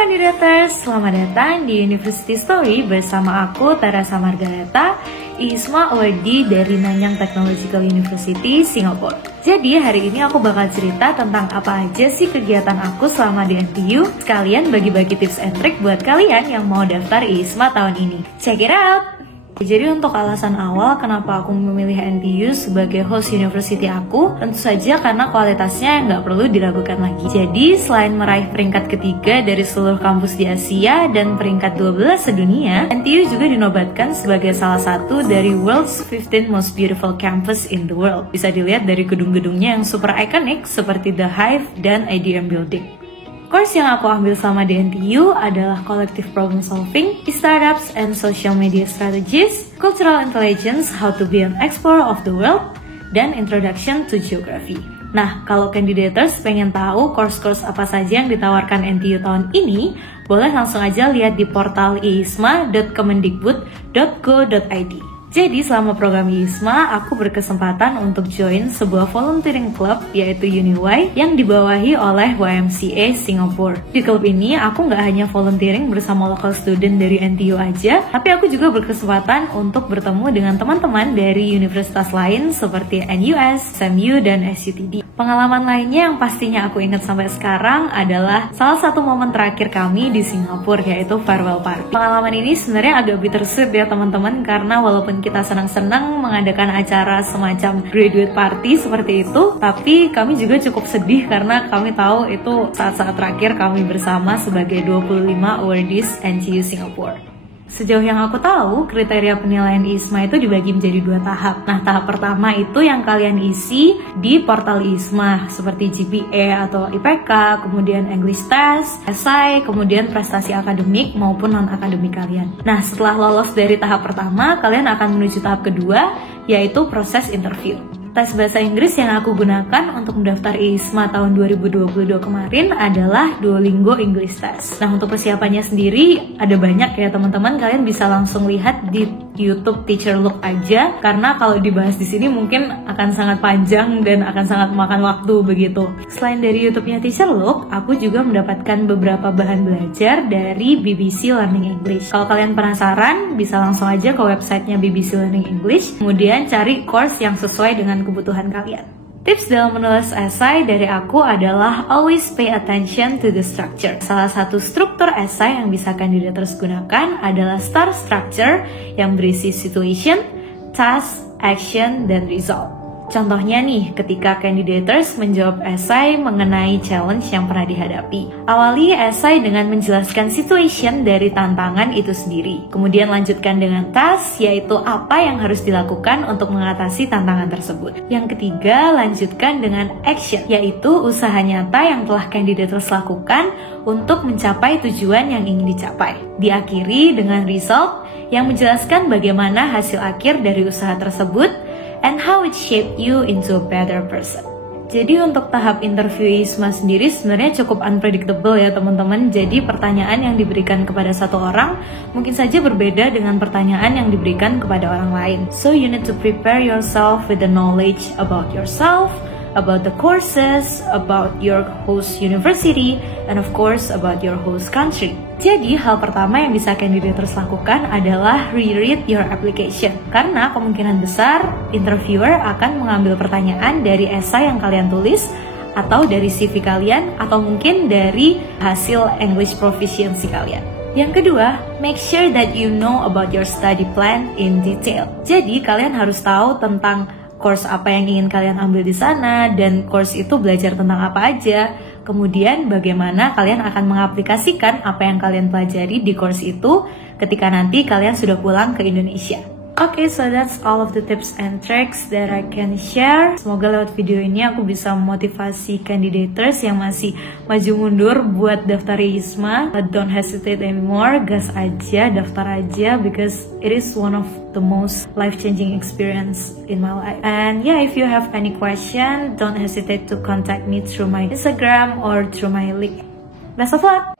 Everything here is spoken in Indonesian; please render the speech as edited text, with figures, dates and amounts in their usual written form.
kandidaters, selamat datang di University Story bersama aku Teresa Margareta, ISMA awardee dari Nanyang Technological University, Singapura. Jadi hari ini aku bakal cerita tentang apa aja sih kegiatan aku selama di NTU, sekalian bagi-bagi tips and trick buat kalian yang mau daftar ISMA tahun ini. Check it out! Jadi untuk alasan awal kenapa aku memilih NTU sebagai host university aku, tentu saja karena kualitasnya nggak perlu diragukan lagi. Jadi selain meraih peringkat ketiga dari seluruh kampus di Asia dan peringkat 12 sedunia, NTU juga dinobatkan sebagai salah satu dari World's 15 Most Beautiful Campus in the World. Bisa dilihat dari gedung-gedungnya yang super iconic seperti The Hive dan IDM Building. Course yang aku ambil selama di NTU adalah Collective Problem Solving, Startups and Social Media Strategies, Cultural Intelligence, How to be an Explorer of the World, dan Introduction to Geography. Nah, kalau candidators pengen tahu course-course apa saja yang ditawarkan NTU tahun ini, boleh langsung aja lihat di portal isma.kemendikbud.go.id. Jadi selama program ISMA, aku berkesempatan untuk join sebuah volunteering club yaitu UniY yang dibawahi oleh YMCA Singapura. Di klub ini, aku nggak hanya volunteering bersama local student dari NTU aja, tapi aku juga berkesempatan untuk bertemu dengan teman-teman dari universitas lain seperti NUS, SMU, dan SUTD. Pengalaman lainnya yang pastinya aku ingat sampai sekarang adalah salah satu momen terakhir kami di Singapura, yaitu farewell party. Pengalaman ini sebenarnya agak bittersweet ya teman-teman, karena walaupun kita senang-senang mengadakan acara semacam graduate party seperti itu, tapi kami juga cukup sedih karena kami tahu itu saat-saat terakhir kami bersama sebagai 25 awardees NTU Singapore. Sejauh yang aku tahu, kriteria penilaian ISMA itu dibagi menjadi 2 tahap. Nah, tahap pertama itu yang kalian isi di portal ISMA, seperti GPA atau IPK, kemudian English Test, Essay, kemudian prestasi akademik maupun non-akademik kalian. Nah, setelah lolos dari tahap pertama, kalian akan menuju tahap kedua, yaitu proses interview. Tes bahasa Inggris yang aku gunakan untuk mendaftar ISMA tahun 2022 kemarin adalah Duolingo English Test. Nah, untuk persiapannya sendiri ada banyak ya teman-teman, kalian bisa langsung lihat di YouTube Teacher Look aja, karena kalau dibahas di sini mungkin akan sangat panjang dan akan sangat memakan waktu begitu. Selain dari YouTube-nya Teacher Look, aku juga mendapatkan beberapa bahan belajar dari BBC Learning English. Kalau kalian penasaran, bisa langsung aja ke websitenya BBC Learning English, kemudian cari course yang sesuai dengan kebutuhan kalian. Tips dalam menulis esai dari aku adalah always pay attention to the structure. Salah satu struktur esai yang bisa kandidators gunakan adalah STAR structure yang berisi situation, task, action, dan result. Contohnya nih, ketika candidators menjawab esai mengenai challenge yang pernah dihadapi. Awali esai dengan menjelaskan situation dari tantangan itu sendiri. Kemudian lanjutkan dengan task, yaitu apa yang harus dilakukan untuk mengatasi tantangan tersebut. Yang ketiga, lanjutkan dengan action, yaitu usaha nyata yang telah candidators lakukan untuk mencapai tujuan yang ingin dicapai. Diakhiri dengan result, yang menjelaskan bagaimana hasil akhir dari usaha tersebut and how it shaped you into a better person. Jadi untuk tahap interview ISMA sendiri sebenarnya cukup unpredictable ya teman-teman. Jadi pertanyaan yang diberikan kepada satu orang mungkin saja berbeda dengan pertanyaan yang diberikan kepada orang lain. So you need to prepare yourself with the knowledge about yourself, about the courses, about your host university, and of course about your host country. Jadi hal pertama yang bisa candidators lakukan adalah reread your application, karena kemungkinan besar interviewer akan mengambil pertanyaan dari esai yang kalian tulis, atau dari CV kalian, atau mungkin dari hasil English proficiency kalian. Yang kedua, make sure that you know about your study plan in detail. Jadi kalian harus tahu tentang course apa yang ingin kalian ambil di sana, dan course itu belajar tentang apa aja. Kemudian bagaimana kalian akan mengaplikasikan apa yang kalian pelajari di course itu ketika nanti kalian sudah pulang ke Indonesia. Okay, so that's all of the tips and tricks that I can share. Semoga lewat video ini aku bisa memotivasi candidators yang masih maju mundur buat daftar ISMA. But don't hesitate anymore, gas aja, daftar aja, because it is one of the most life-changing experience in my life. And yeah, if you have any question, don't hesitate to contact me through my Instagram or through my link. Best of luck!